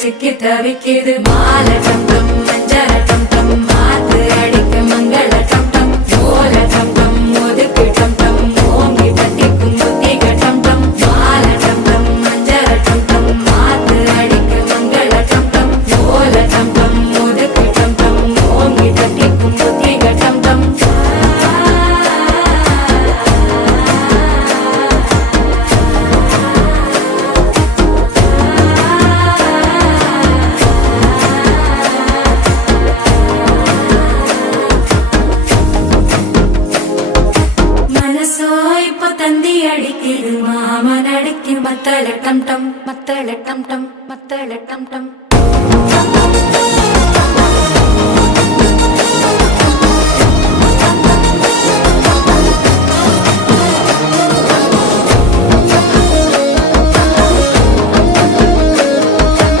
சிக்கி தவிக்கிது மால டம் டம் மஞ்சள டம் டம் மாத்து அடிக்க மங்கள டம் டம் ஓல டம் டம் ஒதுக்கு டம் டம் ஓங்கி தட்டிக்கும் புத்திக டம் டம் மால டம் டம் மஞ்சள டம் டம் மாத்து அடிக்க மங்கள டம் டம் ஓல டம் டம் ஒதுக்கு டம் டம் ஓங்கி தட்டிக்கும் புத்திக டம் டம் தந்தி அடிக்குது மாமன் அடிக்கு மத்தள டம் டம் மத்தள டம் டம் மத்தள டம் டம்